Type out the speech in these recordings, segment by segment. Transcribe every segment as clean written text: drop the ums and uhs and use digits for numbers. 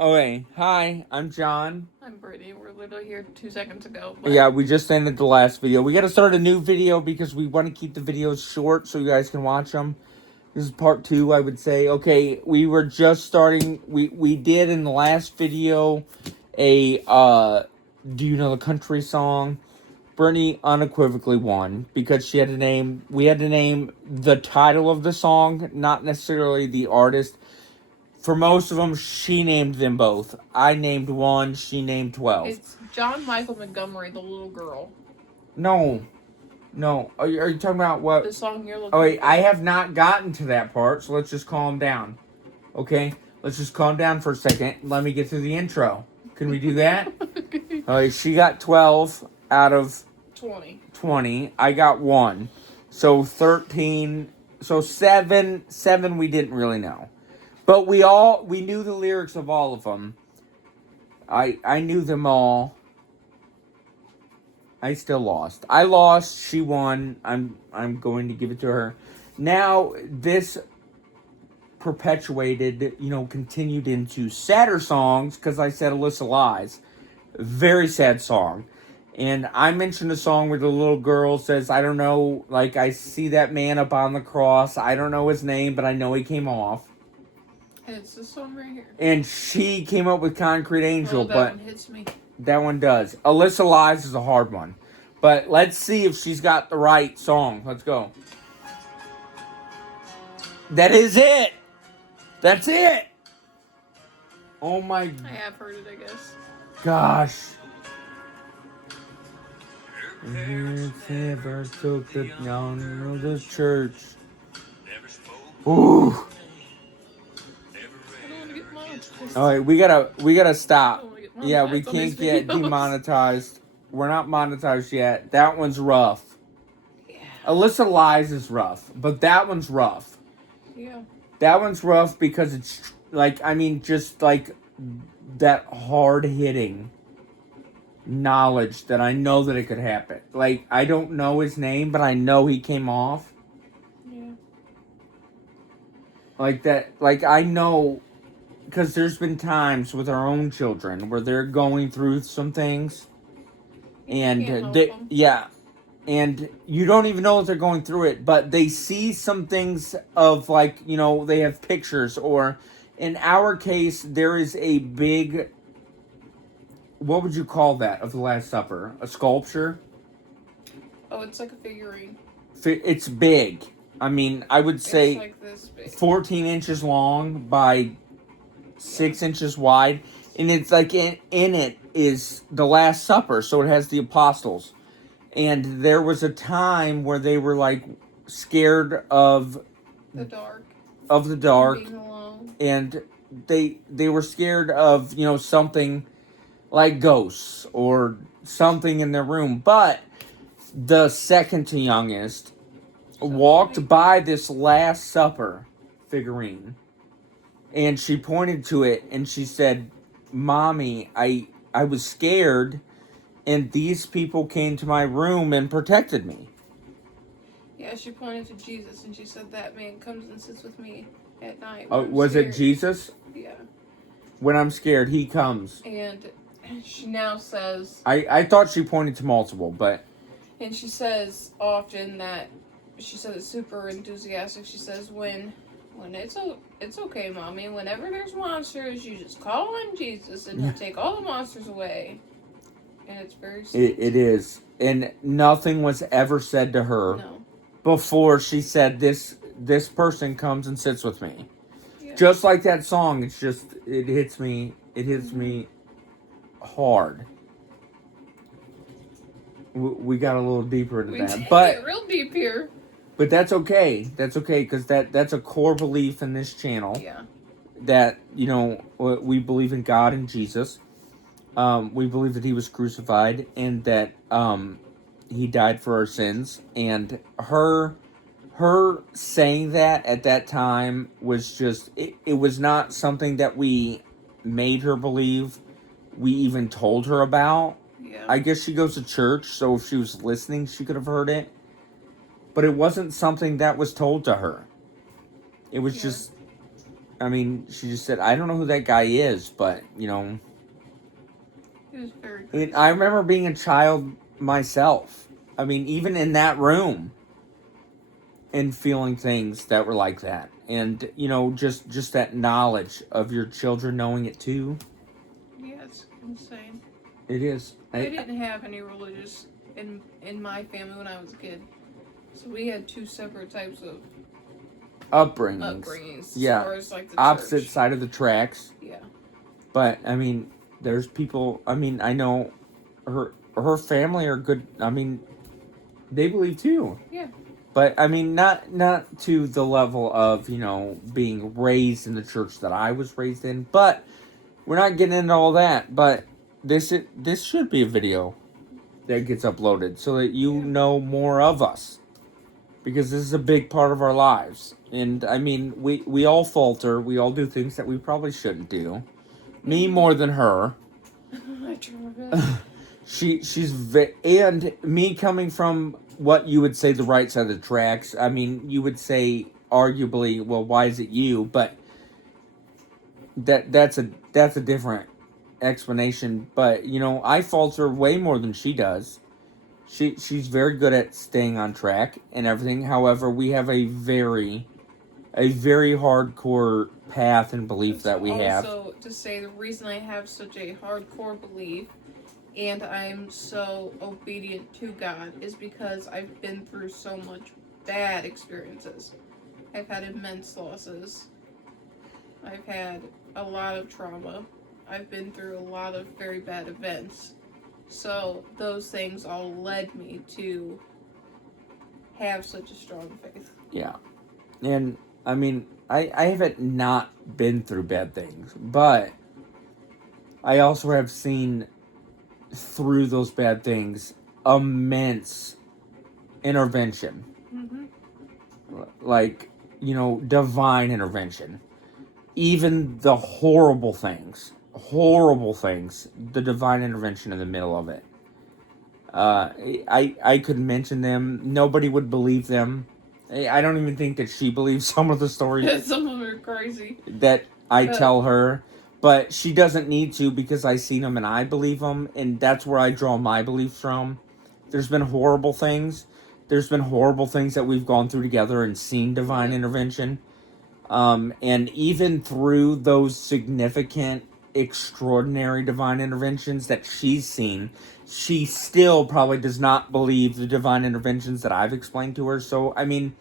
Okay, hi, I'm John. I'm Brittany. We're literally here 2 seconds ago. But Yeah, we just ended the last video. We got to start a new video because we want to keep the videos short so you guys can watch them. This is part 2, I would say. Okay, we were just starting. We did in the last video a do you know the country song? Brittany unequivocally won because she had to name. We had to name the title of the song, not necessarily the artist. For most of them, she named them both. I named one, she named 12. it's John Michael Montgomery, the little girl. No. Are you talking about what? The song you're looking Oh, wait, for. I have not gotten to that part, so let's just calm down. Okay? Let's just calm down for a second. Let me get through the intro. Can we do that? Alright, she got 12 out of 20. I got 1. So 13. So 7 we didn't really know. But we knew the lyrics of all of them. I knew them all. I still lost. I lost. She won. I'm going to give it to her. Now this perpetuated, continued into sadder songs because I said Alyssa Lies. Very sad song. And I mentioned a song where the little girl says, I don't know, like I see that man up on the cross. I don't know his name, but I know he came off. And it's this song right here. And she came up with Concrete Angel, that one hits me. That one does. Alyssa Lies is a hard one. But let's see if she's got the right song. Let's go. That is it. That's it. Oh my. I have heard it, I guess. Gosh. Never took the down of the church. Ooh. Alright, we gotta stop. Yeah, we can't get demonetized. We're not monetized yet. That one's rough. Yeah. Alyssa Lies is rough, but that one's rough. Yeah. That one's rough because it's just like that hard hitting knowledge that I know that it could happen. Like, I don't know his name, but I know he came off. Yeah. Like that, like I know. Because there's been times with our own children where they're going through some things, and and you don't even know that they're going through it, but they see some things of they have pictures, or in our case, there is a big, what would you call that, of the Last Supper? A sculpture? Oh, it's like a figurine. It's big. I mean, I would say it's like this big. 14 inches long by 6 inches wide, and it's like in it is the Last Supper, so it has the apostles. And there was a time where they were like scared of the dark. Being alone. And they were scared of, something like ghosts or something in their room. But the second to youngest walked by this Last Supper figurine. And she pointed to it and she said, Mommy, I was scared, and these people came to my room and protected me. Yeah, she pointed to Jesus and she said, that man comes and sits with me at night. Was it Jesus? Yeah. When I'm scared, he comes. And she now says... I thought she pointed to multiple, but... And she says often that... She says it's super enthusiastic. She says, when it's okay, Mommy. Whenever there's monsters, you just call on Jesus and he'll take all the monsters away. And it's very sweet. It is. And nothing was ever said to her before she said, this person comes and sits with me. Yeah. Just like that song, it hits me. It hits me hard. We got a little deeper into that. But get real deep here. But that's okay. That's okay, because that's a core belief in this channel. Yeah. That, we believe in God and Jesus. We believe that he was crucified and that he died for our sins. And her saying that at that time was just, it was not something that we made her believe. We even told her about. Yeah. I guess she goes to church, so if she was listening, she could have heard it. But it wasn't something that was told to her. It was just I mean, she just said, I don't know who that guy is, but, you know. It was very I mean, crazy. I remember being a child myself. I mean, even in that room, and feeling things that were like that. And, you know, just that knowledge of your children knowing it too. Yeah, it's insane. It is. I didn't have any religious in my family when I was a kid. So we had two separate types of upbringings. Yeah. As far as like the Opposite church. side of the tracks. Yeah. But, I mean, there's people, I mean, I know her family are good. I mean, they believe too. Yeah. But I mean, not to the level of, you know, being raised in the church that I was raised in. But we're not getting into all that. But this should be a video that gets uploaded so that you know more of us, because this is a big part of our lives. And I mean, we all falter. We all do things that we probably shouldn't do. Me more than her. I try my best. And me coming from what you would say the right side of the tracks. I mean, you would say arguably, well, why is it you? But that's a different explanation. But you know, I falter way more than she does. She's very good at staying on track and everything. However, we have a very hardcore path and belief that we have. Also, to say the reason I have such a hardcore belief and I'm so obedient to God is because I've been through so much bad experiences. I've had immense losses. I've had a lot of trauma. I've been through a lot of very bad events. So those things all led me to have such a strong faith. Yeah. And I mean, I haven't not been through bad things, but I also have seen through those bad things immense intervention. Mm-hmm. Like, you know, divine intervention. Even the horrible things, the divine intervention in the middle of it. I could mention them. Nobody would believe them. I don't even think that she believes some of the stories Some of them are crazy that I tell her. But she doesn't need to, because I seen them and I believe them. And that's where I draw my beliefs from. There's been horrible things. There's been horrible things that we've gone through together and seen divine intervention. And even through those significant, extraordinary divine interventions that she's seen, she still probably does not believe the divine interventions that I've explained to her. So, I mean,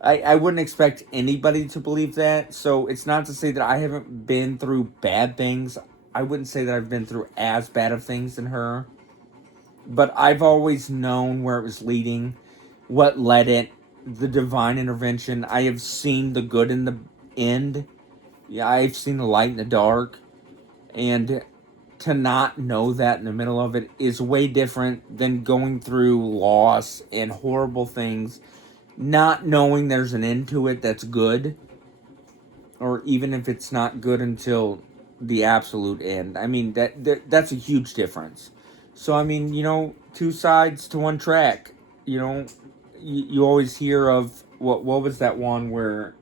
I wouldn't expect anybody to believe that. So it's not to say that I haven't been through bad things. I wouldn't say that I've been through as bad of things than her. But I've always known where it was leading, what led it, the divine intervention. I have seen the good in the end. Yeah, I've seen the light in the dark. And to not know that in the middle of it is way different than going through loss and horrible things, not knowing there's an end to it that's good, or even if it's not good until the absolute end. I mean, that's a huge difference. So, I mean, you know, two sides to one track. You know, you always hear of, what was that one where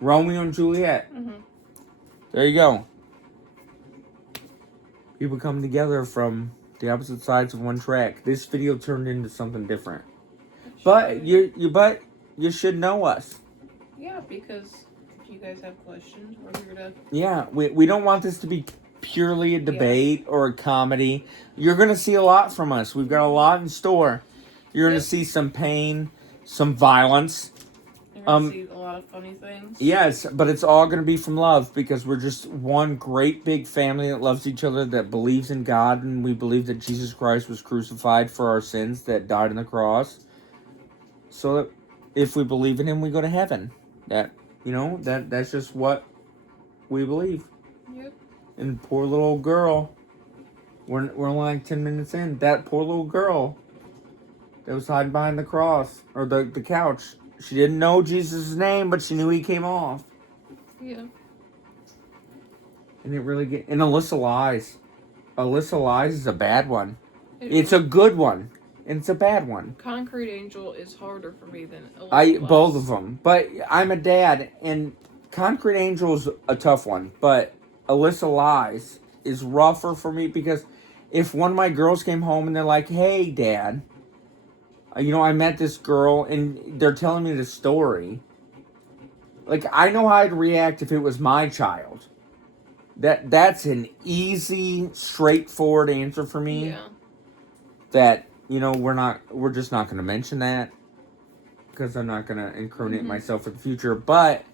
Romeo and Juliet. Mm-hmm. There you go. People come together from the opposite sides of one track. This video turned into something different. But you should know us. Yeah, because if you guys have questions, we're here to... Yeah, we don't want this to be purely a debate or a comedy. You're going to see a lot from us. We've got a lot in store. You're going to see some pain, some violence. You're going to see a lot of funny things. Yes, but it's all going to be from love, because we're just one great big family that loves each other, that believes in God, and we believe that Jesus Christ was crucified for our sins, that died on the cross, so that if we believe in him, we go to heaven. That, you know, that's just what we believe. Yep. And poor little girl, we're only like 10 minutes in, that poor little girl that was hiding behind the cross, or the couch. She didn't know Jesus' name, but she knew he came off. Yeah. And it really and Alyssa Lies. Alyssa Lies is a bad one. It's a good one. and it's a bad one. Concrete Angel is harder for me than Alyssa Both Lies. of them, but I'm a dad, and Concrete Angel is a tough one, but Alyssa Lies is rougher for me because if one of my girls came home and they're like, "Hey, Dad, I met this girl," and they're telling me the story, like I know how I'd react if it was my child. That's an easy, straightforward answer for me. Yeah. That we're just not going to mention that because I'm not going to incriminate myself for the future. But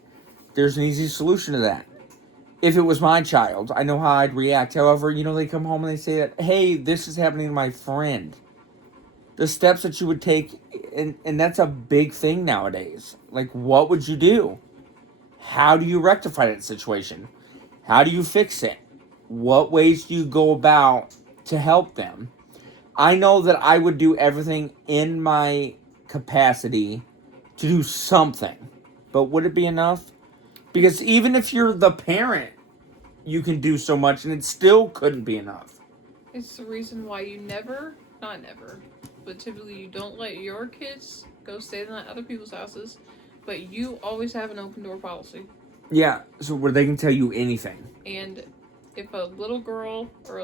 there's an easy solution to that. If it was my child, I know how I'd react. However, they come home and they say that, "Hey, this is happening to my friend." The steps that you would take, and that's a big thing nowadays. Like, what would you do? How do you rectify that situation? How do you fix it? What ways do you go about to help them? I know that I would do everything in my capacity to do something. But would it be enough? Because even if you're the parent, you can do so much and it still couldn't be enough. It's the reason why you not never, but typically you don't let your kids go stay in other people's houses, but you always have an open door policy. Yeah, so where they can tell you anything. And if a little girl or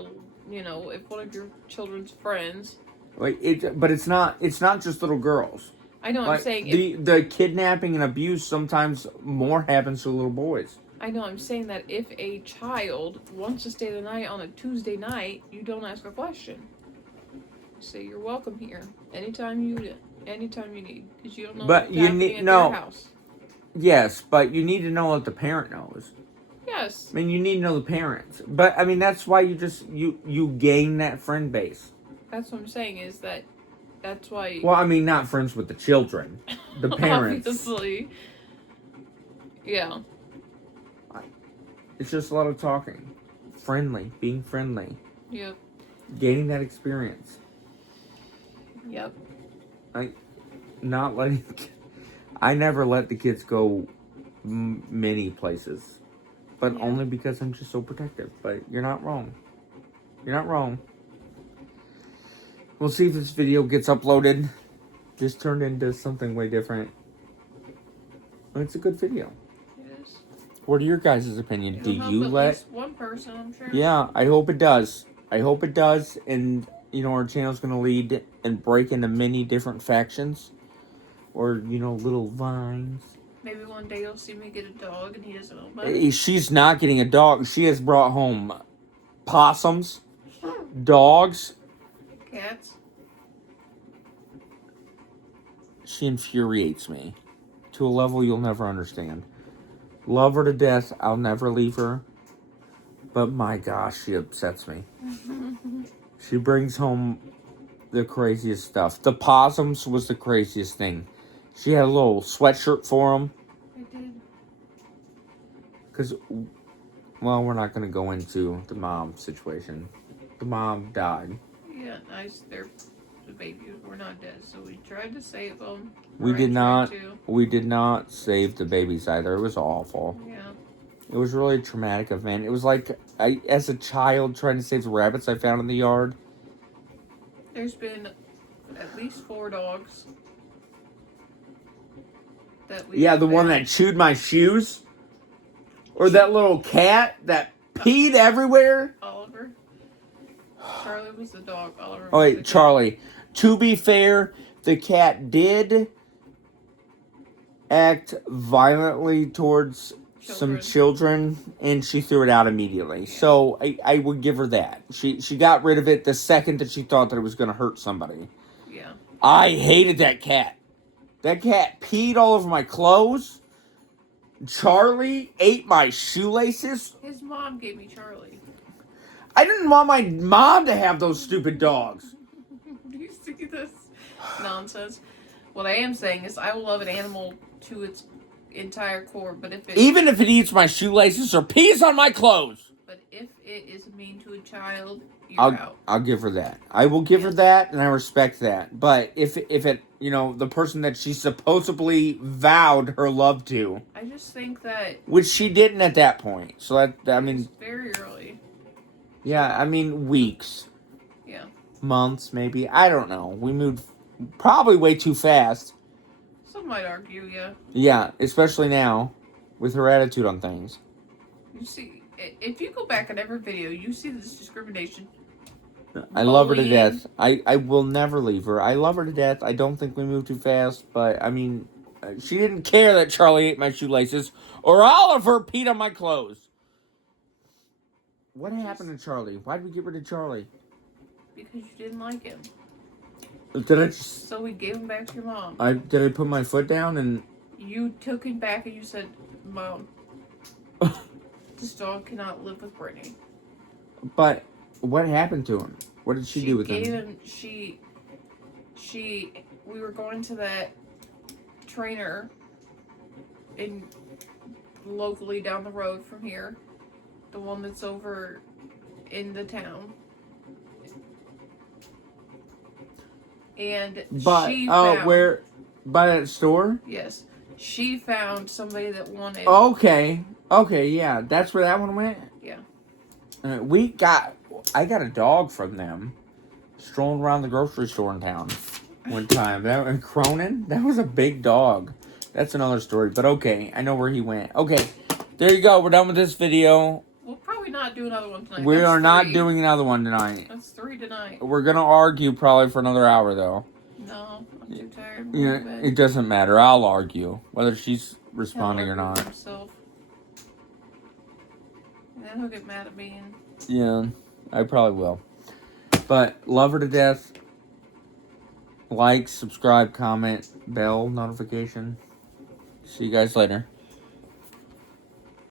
if one of your children's friends, But it's not just little girls. I know, I'm saying the kidnapping and abuse sometimes more happens to little boys. I know, I'm saying that if a child wants to stay the night on a Tuesday night, you don't ask a question. You say you're welcome here anytime you need, because you don't know But what's you happening need at their house. Yes, but you need to know what the parent knows. Yes. I mean, you need to know the parents. But I mean, that's why you gain that friend base. That's what I'm saying is that's why. Well, I mean, not friends with the children, the parents. Obviously. Yeah. It's just a lot of talking, being friendly, Yep. gaining that experience. Yep. Not letting. I never let the kids go many places, but only because I'm just so protective. But you're not wrong. You're not wrong. We'll see if this video gets uploaded. This turned into something way different. It's a good video. It is. What are your guys' opinion? It'll Do help you at let? least one person, I'm sure. Yeah, I hope it does. I hope it does, and our channel's gonna lead and break into many different factions, or little vines. Maybe one day you'll see me get a dog and he doesn't know about it. She's not getting a dog. She has brought home possums, dogs. Cats. She infuriates me to a level you'll never understand. Love her to death. I'll never leave her. But my gosh, she upsets me. She brings home the craziest stuff. The possums was the craziest thing. She had a little sweatshirt for them. I did. Because, well, we're not going to go into the mom situation. The mom died. Yeah, they're the babies were not dead, so we tried to save them. We did not save the babies either. It was awful. Yeah. It was really a traumatic event. It was like, as a child trying to save the rabbits I found in the yard. There's been at least 4 dogs. The one that chewed my shoes? Or that little cat that peed everywhere? Oliver. Charlie was the dog. Oliver was Oh, the wait, Charlie. To be fair, the cat did act violently towards some children, and she threw it out immediately. Yeah. So I would give her that. She got rid of it the second that she thought that it was going to hurt somebody. Yeah. I hated that cat. That cat peed all over my clothes. Charlie ate my shoelaces. His mom gave me Charlie. I didn't want my mom to have those stupid dogs. Do you see this nonsense? What I am saying is I will love an animal to its entire core, but even if it eats my shoelaces or pees on my clothes. But if it is mean to a child, you're out. I'll give her that. I will give her that, and I respect that. But if it, the person that she supposedly vowed her love to. I just think that. Which she didn't at that point. So that, I mean. It's very early. Yeah, I mean, weeks. Yeah. months, maybe. I don't know. We moved probably way too fast. Some might argue, yeah. Yeah, especially now with her attitude on things. You see, if you go back at every video, you see this discrimination. I love her to Bullying. death. I will never leave her. I love her to death. I don't think we moved too fast, but I mean, she didn't care that Charlie ate my shoelaces or Oliver peed on my clothes. What happened to Charlie? Why did we get rid of Charlie? Because you didn't like him. Did I just, So we gave him back to your mom. did I put my foot down and You took him back and you said, Mom, this dog cannot live with Brittany. but what happened to him? What did she do with gave him? We were going to that trainer in locally down the road from here, the one that's over in the town. And But she found, where by that store? yes, she found somebody that wanted. Okay, yeah, that's where that one went. Yeah. I got a dog from them, strolling around the grocery store in town one time. That in Cronin, that was a big dog. That's another story, but okay, I know where he went. Okay, there you go. We're done with this video. We'll probably not do another one tonight. We That's are not 3. doing another one tonight. That's 3 tonight. We're gonna argue probably for another hour though. No, I'm too tired. I'm Yeah, going to bed. it doesn't matter. I'll argue whether she's responding He'll or argue with not. himself. And then he'll get mad at me. And Yeah, I probably will. But love her to death. Like, subscribe, comment, bell notification. See you guys later.